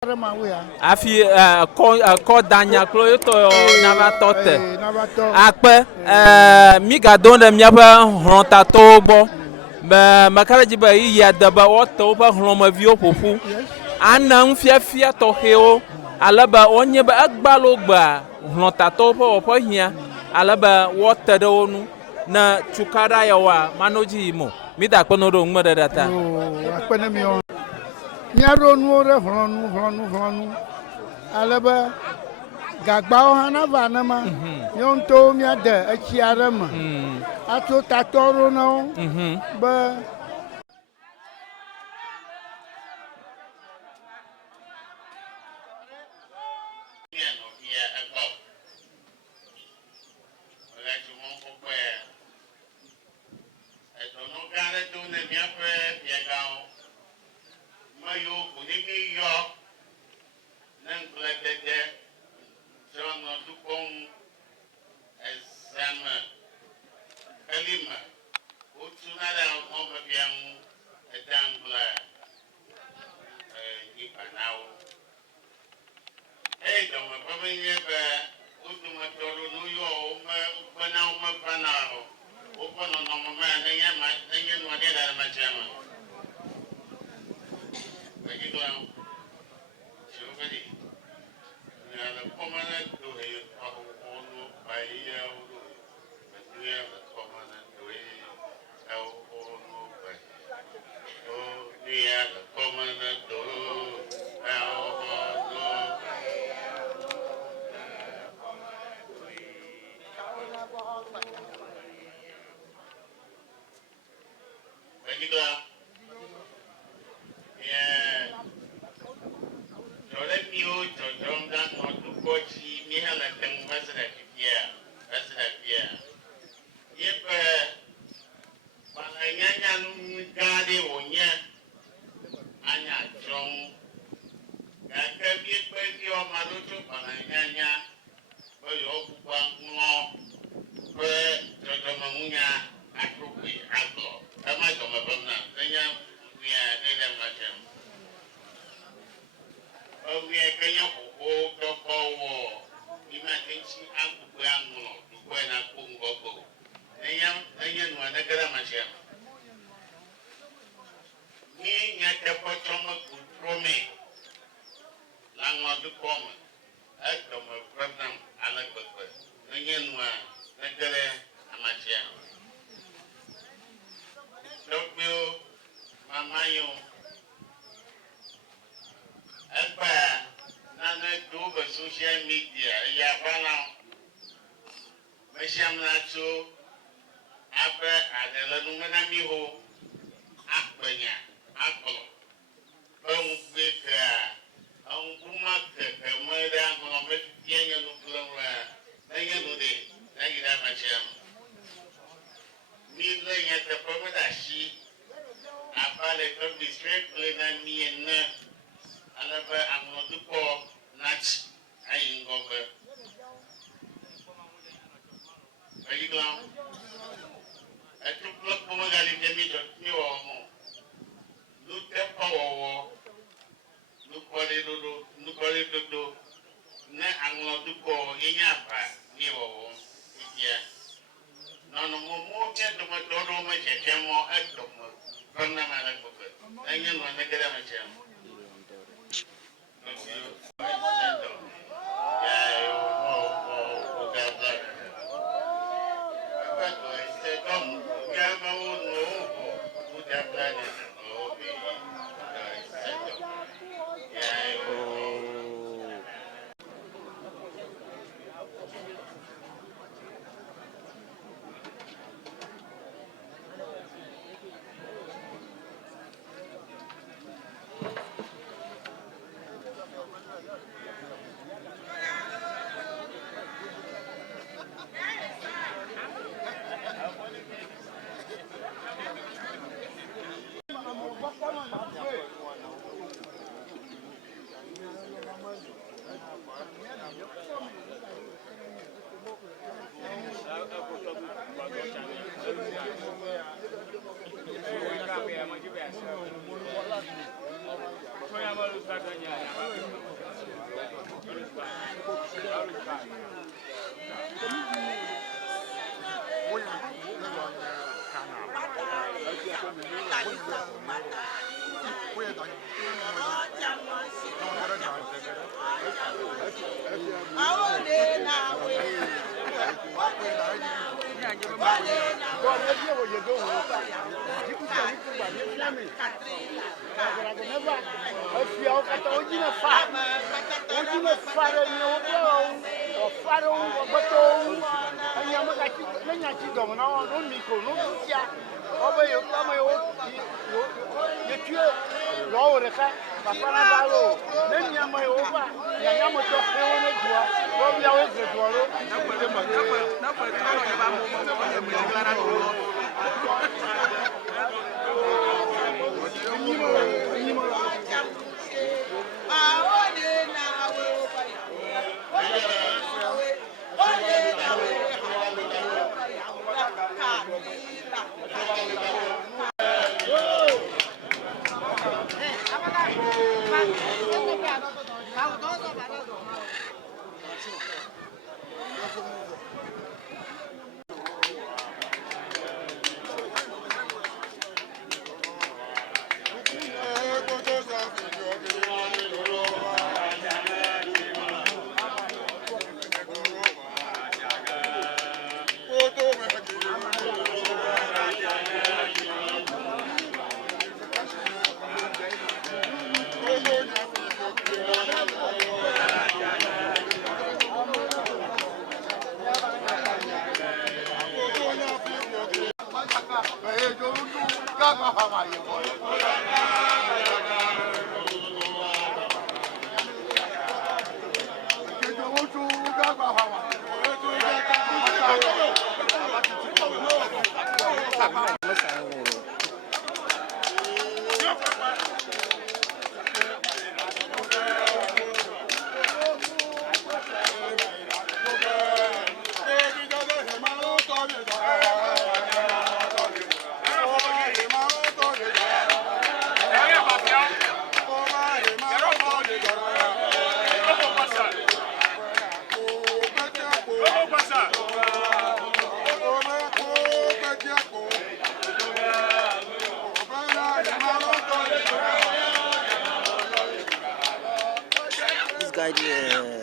Afi ko danya klo to nava tote akpe mi ga don de miabe hlonta to bo be makala jiba ya da ba o to ba hloma vio pofu anan fia to heo alaba onye ba agbalo gba hlonta to po hia alaba wota de onu na chukara ya wa manoji mo mi da kono do ngma data akpene mi on nyaro nu re hlonu alaba gagbawo hana va na ma yonto mi ade achi are ma ato tatoro no ba kata oji na fa de ni o bro o fa ro o bato anya ma ka ti na nya ti do na no mi ko no ti ya o be yo ka ma yo ye tu lo o re ka ba fa na ba lo na nya ma yo ba nya mo to e o ne jua o bi ya we se to ro na ko de ma na ko to ro ba mo mo clara do This guy there.